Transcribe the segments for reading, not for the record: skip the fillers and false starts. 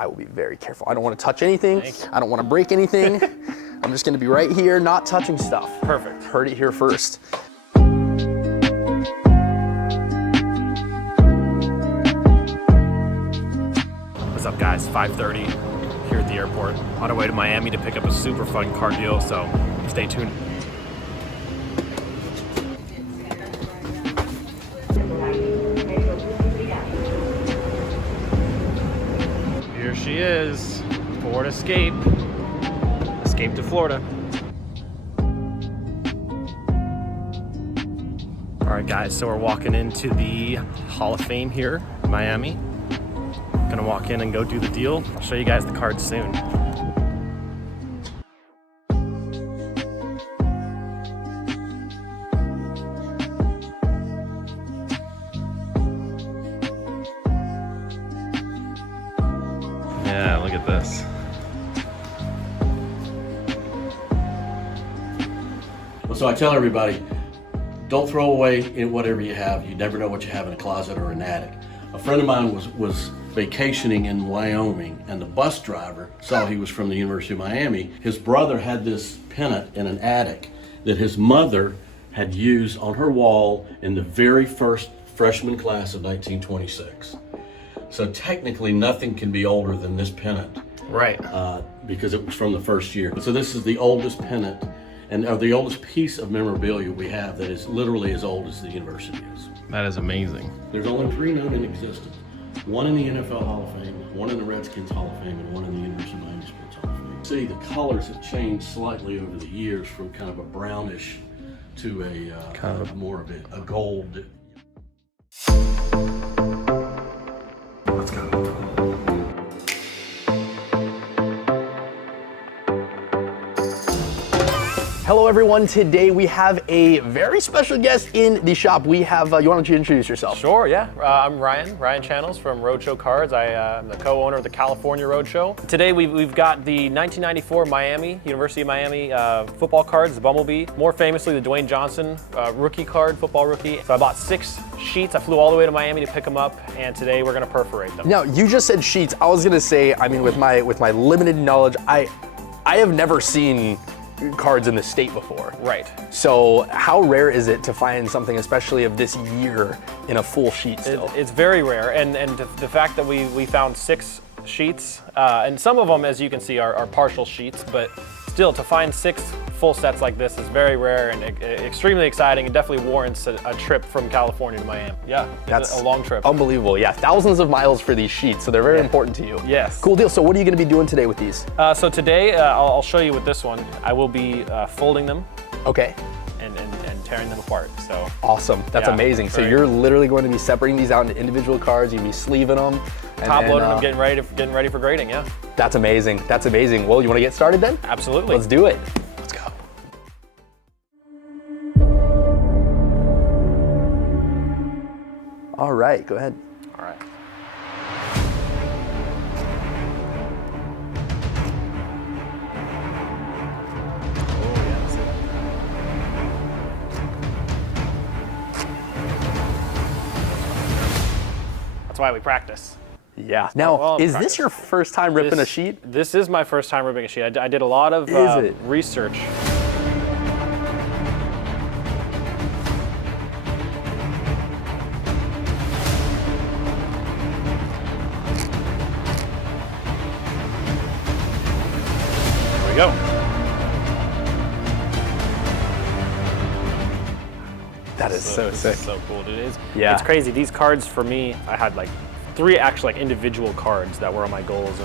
I will be very careful. I don't want to touch anything. I don't want to break anything. I'm just going to be right here, not touching stuff. Perfect. Heard it here first. What's up, guys? 5:30 here at the airport. On our way to Miami to pick up a super fun card deal, so stay tuned. Here she is, Ford Escape. Escape to Florida. All right, guys, so we're walking into the Hall of Fame here in Miami. Gonna walk in and go do the deal. I'll show you guys the cards soon. Yeah, look at this. Well, so I tell everybody, don't throw away whatever you have. You never know what you have in a closet or an attic. A friend of mine was vacationing in Wyoming, and the bus driver saw he was from the University of Miami. His brother had this pennant in an attic that his mother had used on her wall in the very first freshman class of 1926. So technically nothing can be older than this pennant. Right. Because it was from the first year. So this is the oldest pennant and the oldest piece of memorabilia we have that is literally as old as the university is. That is amazing. There's only 3 known in existence. 1 in the NFL Hall of Fame, 1 in the Redskins Hall of Fame, and 1 in the University of Miami Sports Hall of Fame. See, the colors have changed slightly over the years from kind of a brownish to a more of a gold. Let's go. Hello everyone, today we have a very special guest in the shop. We have, why don't you introduce yourself? Sure, yeah. I'm Ryan Channels from Roadshow Cards. I'm the co-owner of the California Roadshow. Today we've got the 1994 University of Miami football cards, the Bumblebee. More famously, the Dwayne Johnson rookie card, football rookie. So I bought 6 sheets. I flew all the way to Miami to pick them up, and today we're gonna perforate them. Now, you just said sheets. I was gonna say, I mean, with my limited knowledge, I have never seen cards in the state before. Right. So how rare is it to find something, especially of this year, in a full sheet still? It's very rare, and the fact that we found 6 sheets, and some of them, as you can see, are partial sheets, but still, to find 6 full sets like this is very rare and extremely exciting, and definitely warrants a trip from California to Miami. Yeah, that's a long trip. Unbelievable. Yeah, thousands of miles for these sheets, so they're very important to you. Yes. Cool deal. So what are you going to be doing today with these? So today, I'll show you with this one. I will be folding them. Okay. And tearing them apart. So awesome. That's amazing. So you're literally going to be separating these out into individual cards. You'll be sleeving them. Top loading them, getting ready for grading. Yeah. That's amazing. That's amazing. Well, you want to get started then? Absolutely. Let's do it. Let's go. All right. Go ahead. All right. That's why we practice. Yeah. Now, is this your first time ripping a sheet? This is my first time ripping a sheet. I did a lot of research. There we go. That is so sick. So cool. It is. Yeah. It's crazy. These cards for me, I had like 3 actually like individual cards that were on my goals,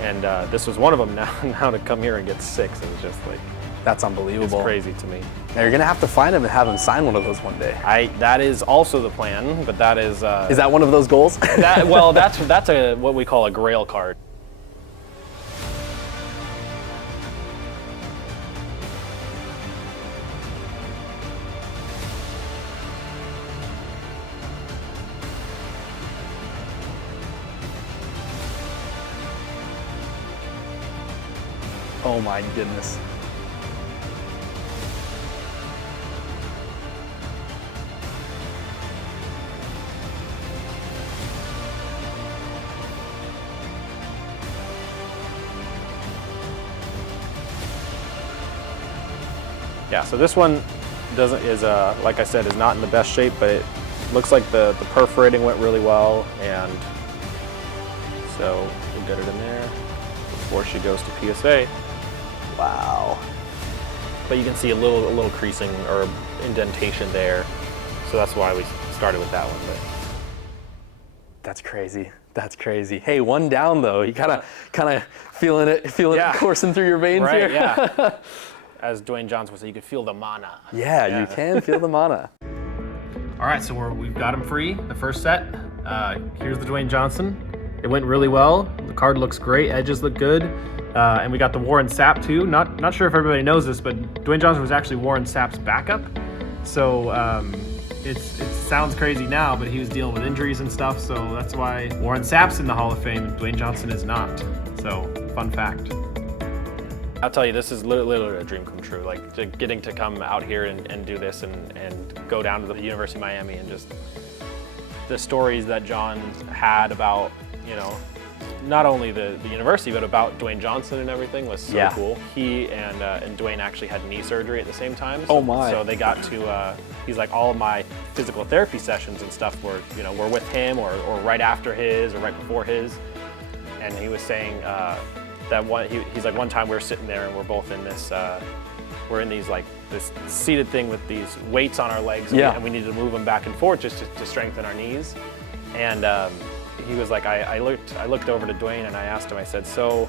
and this was one of them. Now to come here and get 6, it was just like, that's unbelievable. It's crazy to me. Now you're gonna have to find him and have him sign one of those one day. That is also the plan, but that is. Is that one of those goals? That's what we call a Grail card. Oh my goodness. Yeah, so this one like I said, is not in the best shape, but it looks like the perforating went really well, and so we'll get it in there before she goes to PSA. Wow. But you can see a little creasing or indentation there, so that's why we started with that one. But that's crazy. That's crazy. Hey, one down though. You kind of feeling it coursing through your veins right, here. Yeah. As Dwayne Johnson would say, you can feel the mana. Yeah, you can feel the mana. All right, so we've got him free, the first set. Here's the Dwayne Johnson. It went really well. The card looks great, edges look good. And we got the Warren Sapp too. Not sure if everybody knows this, but Dwayne Johnson was actually Warren Sapp's backup. So it sounds crazy now, but he was dealing with injuries and stuff, so that's why Warren Sapp's in the Hall of Fame, Dwayne Johnson is not. So, fun fact. I'll tell you, this is literally a dream come true. Like, getting to come out here and do this and go down to the University of Miami, and just the stories that John had about, you know, not only the university, but about Dwayne Johnson and everything was so cool. He and Dwayne actually had knee surgery at the same time. So, oh my. So they got to, he's like, all of my physical therapy sessions and stuff were with him or right after his or right before his. And he was saying that he's like, one time we were sitting there and we're both in this, we're in these like this seated thing with these weights on our legs, and we needed to move them back and forth just to strengthen our knees. And he was like, I looked over to Dwayne and I asked him, I said, so,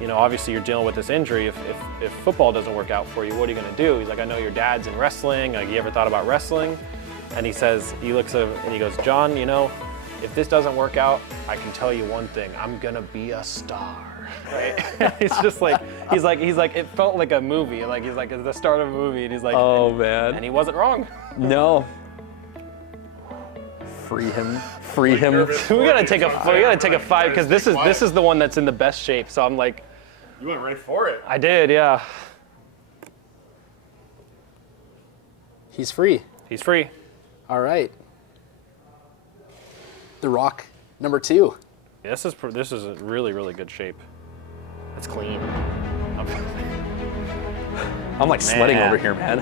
you know, obviously you're dealing with this injury. If football doesn't work out for you, what are you gonna do? He's like, I know your dad's in wrestling. Like, you ever thought about wrestling? And he says, he looks at him and he goes, John, you know, if this doesn't work out, I can tell you one thing, I'm gonna be a star. Right? He's just like, he's like, it felt like a movie. Like, he's like, it's the start of a movie, and he's like, oh man. And he wasn't wrong. No. Free him. Free him. We gotta take a five, because this is the one that's in the best shape. So I'm like, you went right for it. I did, yeah. He's free. He's free. All right. The Rock, number 2. Yeah, this is a really good shape. It's clean. I'm like sweating over here, man.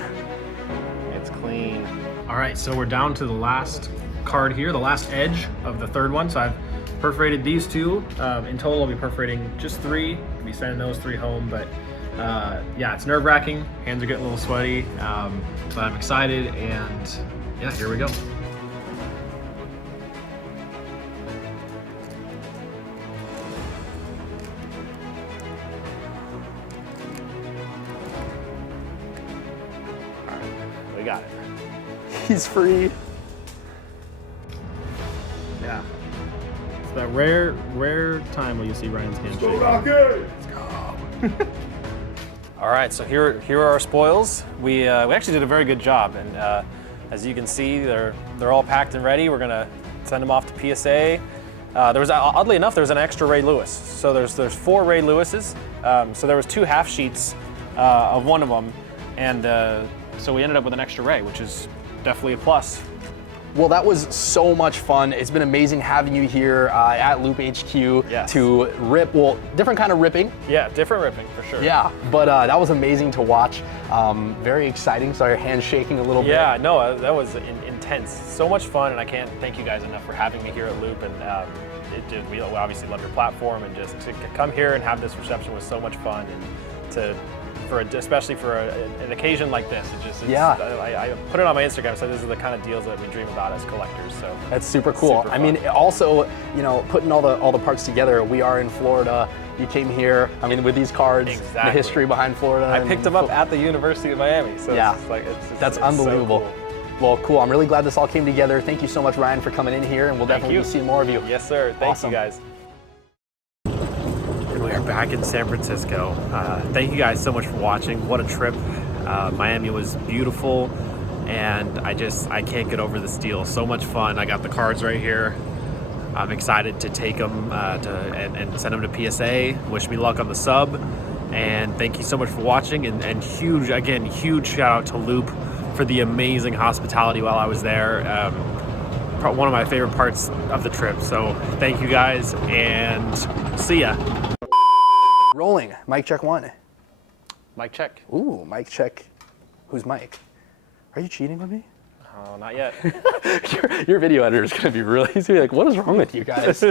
It's clean. All right, so we're down to the last card here, the last edge of the third one. So I've perforated these 2. In total, I'll be perforating just 3. I'll be sending those 3 home, but yeah, it's nerve-wracking. Hands are getting a little sweaty, but I'm excited, and yeah, here we go. All right, we got it. He's free. Yeah. It's that rare time when you see Ryan's hand shake. Let's go. All right, so here are our spoils. We actually did a very good job, and as you can see, they're all packed and ready. We're gonna send them off to PSA. There was, oddly enough, there's an extra Ray Lewis. So there's 4 Ray Lewises. So there was 2 half sheets of one of them, and so we ended up with an extra Ray, which is definitely a plus. Well, that was so much fun. It's been amazing having you here at Loupe HQ to rip, well, different kind of ripping. Yeah, different ripping for sure. Yeah, but that was amazing to watch. Very exciting. Saw your hands shaking a little bit. Yeah, no, that was intense. So much fun, and I can't thank you guys enough for having me here at Loupe. And we obviously love your platform, and just to come here and have this reception was so much fun. And especially for an occasion like this, I put it on my Instagram, so this is the kind of deals that we dream about as collectors. So that's super cool. I mean, also, you know, putting all the parts together. We are in Florida. You came here. I mean, with these cards, the history behind Florida. I picked them up at the University of Miami. So yeah, that's unbelievable. So cool. Well, cool. I'm really glad this all came together. Thank you so much, Ryan, for coming in here, and we'll definitely be seeing more of you. Yes, sir. Thank you, guys. We are back in San Francisco. Thank you guys so much for watching. What a trip. Miami was beautiful, and I can't get over this deal. So much fun. I got the cards right here. I'm excited to take them and send them to PSA. Wish me luck on the sub, and thank you so much for watching, and huge shout out to Loupe for the amazing hospitality while I was there. One of my favorite parts of the trip. So thank you guys, and see ya. Rolling. Mic check 1. Mic check. Ooh, mic check. Who's Mike? Are you cheating on me? Oh, not yet. Your video editor is going to be really easy. Like, what is wrong with you guys?